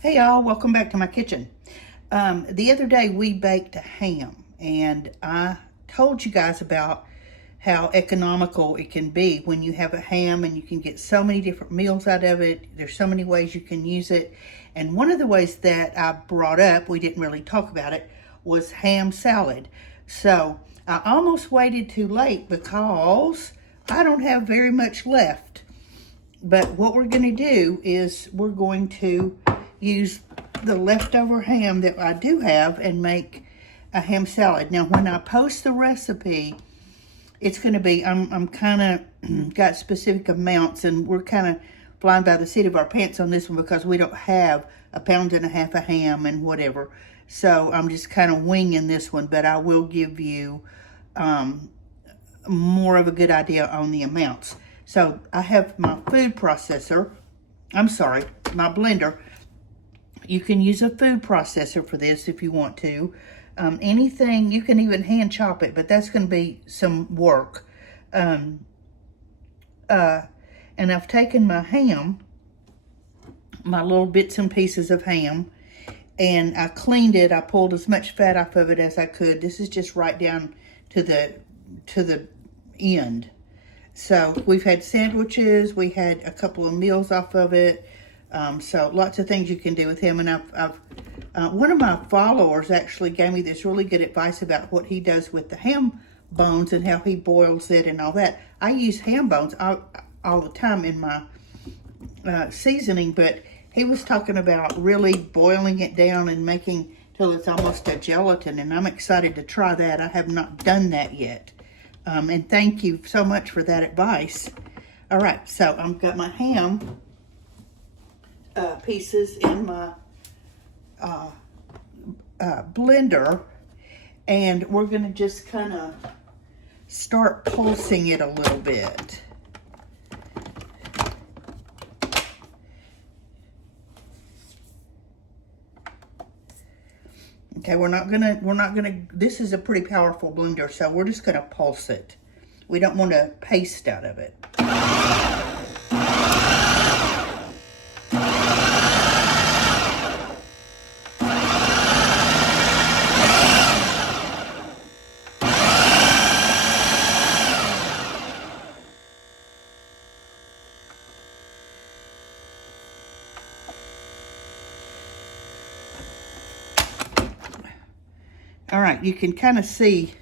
Hey y'all, welcome back to my kitchen. The other day we baked a ham, and I told you guys about how economical it can be when you have a ham, and you can get so many different meals out of it. There's so many ways you can use it. And one of the ways that I brought up, we didn't really talk about it, was ham salad. So I almost waited too late because I don't have very much left. But what we're going to do is we're going to use the leftover ham that I do have and make a ham salad. Now, when I post the recipe, it's going to be, I'm kind of got specific amounts, and we're kind of flying by the seat of our pants on this one because we don't have 1.5 pounds of ham and whatever. So I'm just kind of winging this one, but I will give you more of a good idea on the amounts. So I have my food processor, my blender. You can use a food processor for this if you want to. Anything, you can even hand chop it, but that's going to be some work. And I've taken my ham, my little bits and pieces of ham, and I cleaned it. I pulled as much fat off of it as I could. This is just right down to the end. So we've had sandwiches, we had a couple of meals off of it. So lots of things you can do with him. And I've one of my followers actually gave me this really good advice about what he does with the ham bones and how he boils it and all that. I use ham bones all the time in my seasoning, but he was talking about really boiling it down and making till it's almost a gelatin, and I'm excited to try that. I have not done that yet. And thank you so much for that advice. All right, so I've got my ham pieces in my blender, and we're going to just kind of start pulsing it a little bit. Okay, we're not gonna, this is a pretty powerful blender, so we're just gonna pulse it. We don't want a paste out of it. All right, you can kind of see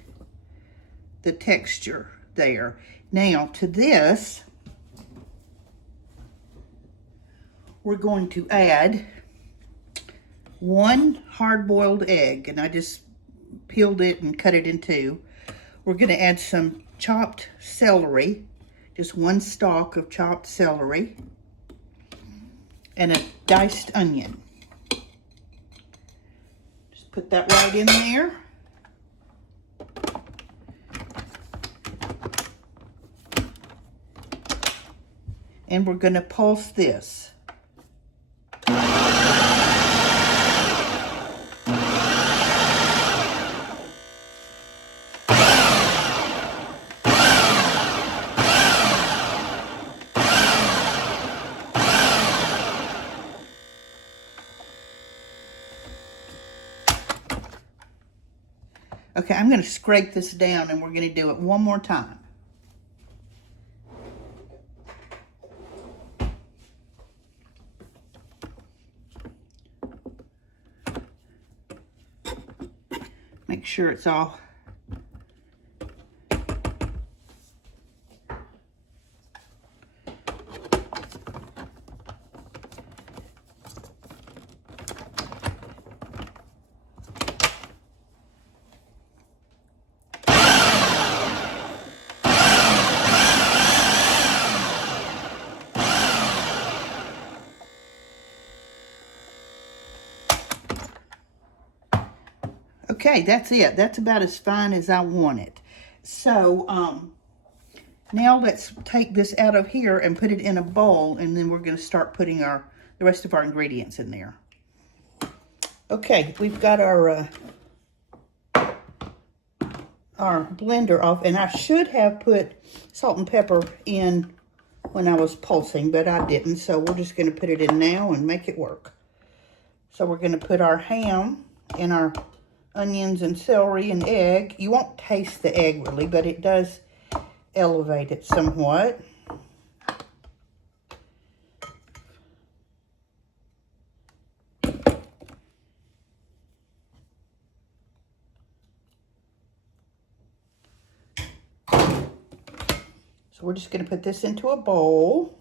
the texture there. Now, to this, we're going to add 1 hard-boiled egg, and I just peeled it and cut it in 2. We're going to add some chopped celery, just 1 stalk of chopped celery, and a diced onion. Put that right in there. And we're going to pulse this. Okay, I'm going to scrape this down, and we're going to do it one more time. Make sure it's all okay, that's it. That's about as fine as I want it. So, now let's take this out of here and put it in a bowl, and then we're going to start putting the rest of our ingredients in there. Okay, we've got our blender off, and I should have put salt and pepper in when I was pulsing, but I didn't, so we're just going to put it in now and make it work. So we're going to put our ham and our onions and celery and egg. You won't taste the egg really, but it does elevate it somewhat. So we're just going to put this into a bowl.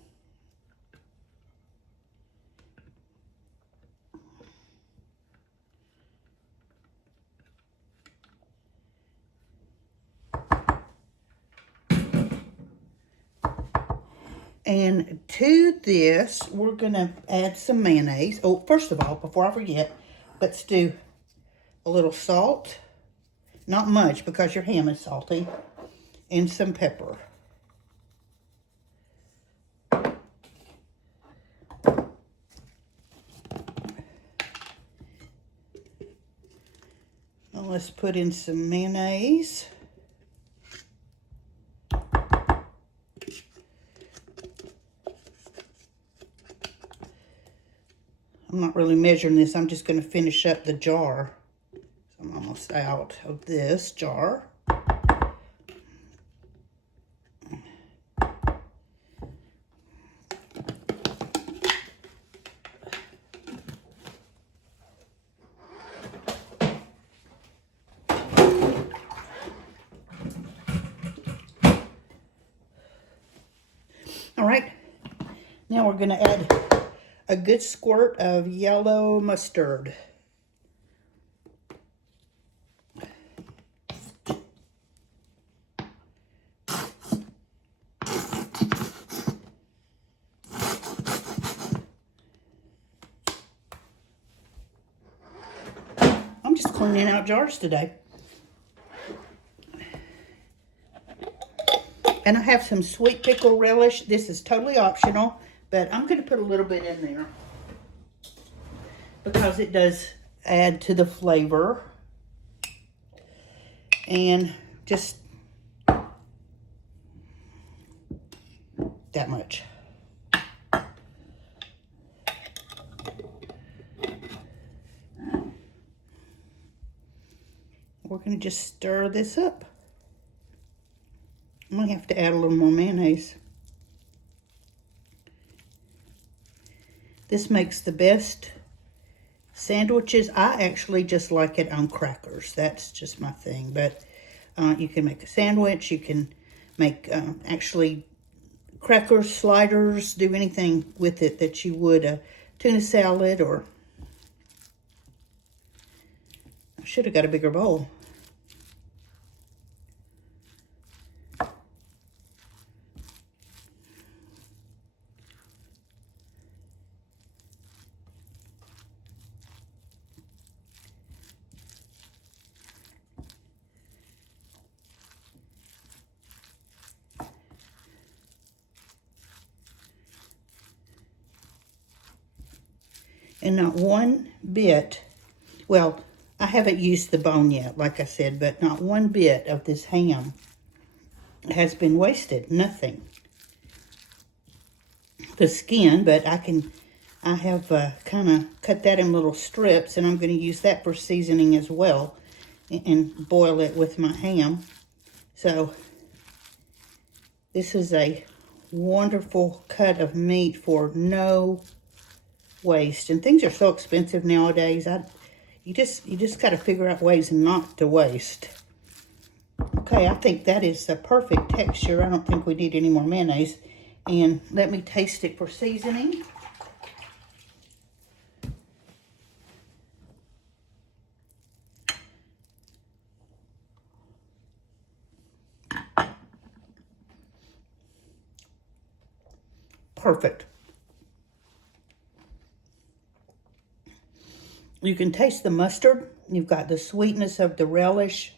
And to this, we're going to add some mayonnaise. Oh, first of all, before I forget, let's do a little salt. Not much because your ham is salty. And some pepper. Now let's put in some mayonnaise. I'm not really measuring this. I'm just going to finish up the jar. So I'm almost out of this jar. All right. Now we're going to add a good squirt of yellow mustard. I'm just cleaning out jars today. And I have some sweet pickle relish. This is totally optional, but I'm going to put a little bit in there because it does add to the flavor. And just that much. We're going to just stir this up. I'm going to have to add a little more mayonnaise. This makes the best sandwiches. I actually just like it on crackers. That's just my thing. But you can make a sandwich. You can make actually crackers, sliders, do anything with it that you would a tuna salad or... I should have got a bigger bowl. And not one bit, well, I haven't used the bone yet, like I said, but not one bit of this ham has been wasted. Nothing. The skin, but I have kind of cut that in little strips, and I'm going to use that for seasoning as well and boil it with my ham. So this is a wonderful cut of meat for no waste. And things are so expensive nowadays. You just got to figure out ways not to waste. Okay, I think that is the perfect texture. I don't think we need any more mayonnaise. And let me taste it for seasoning. Perfect. You can taste the mustard. You've got the sweetness of the relish.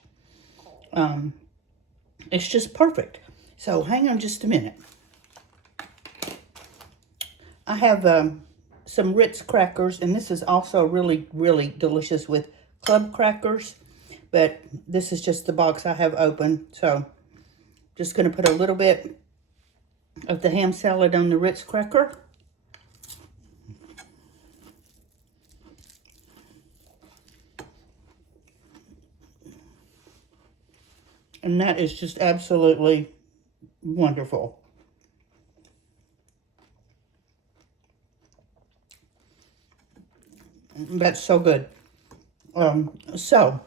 It's just perfect. So hang on just a minute. I have some Ritz crackers, and this is also really, really delicious with club crackers. But this is just the box I have open. So just going to put a little bit of the ham salad on the Ritz cracker. And that is just absolutely wonderful. That's so good. So,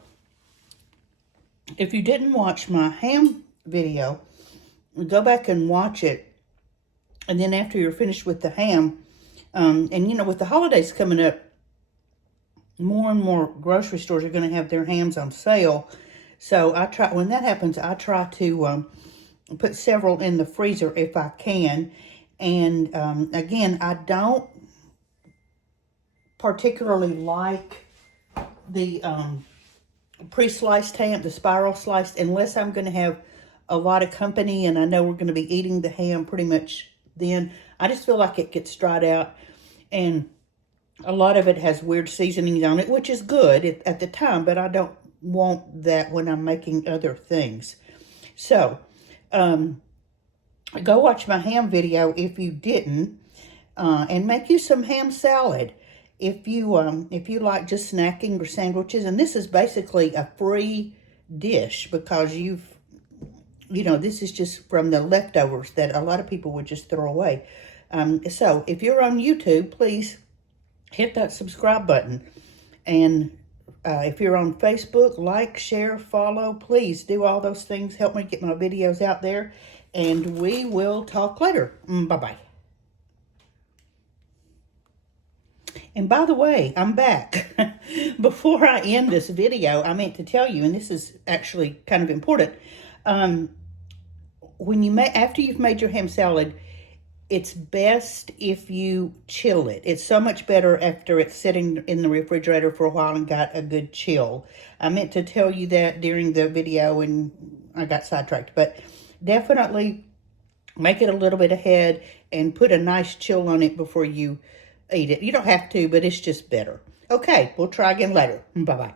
if you didn't watch my ham video, go back and watch it. And then after you're finished with the ham, and you know, with the holidays coming up, more and more grocery stores are going to have their hams on sale. So when that happens, I try to put several in the freezer if I can. And again, I don't particularly like the pre-sliced ham, the spiral sliced, unless I'm going to have a lot of company and I know we're going to be eating the ham pretty much then. I just feel like it gets dried out, and a lot of it has weird seasonings on it, which is good at the time, but I don't want that when I'm making other things. So, go watch my ham video if you didn't, and make you some ham salad. If you like just snacking or sandwiches, and this is basically a free dish because this is just from the leftovers that a lot of people would just throw away. So if you're on YouTube, please hit that subscribe button. And if you're on Facebook, like, share, follow, please do all those things. Help me get my videos out there. And we will talk later. Bye-bye. And by the way, I'm back. Before I end this video, I meant to tell you, and this is actually kind of important. After you've made your ham salad, it's best if you chill it. It's so much better after it's sitting in the refrigerator for a while and got a good chill. I meant to tell you that during the video and I got sidetracked. But definitely make it a little bit ahead and put a nice chill on it before you eat it. You don't have to, but it's just better. Okay, we'll try again later. Bye-bye.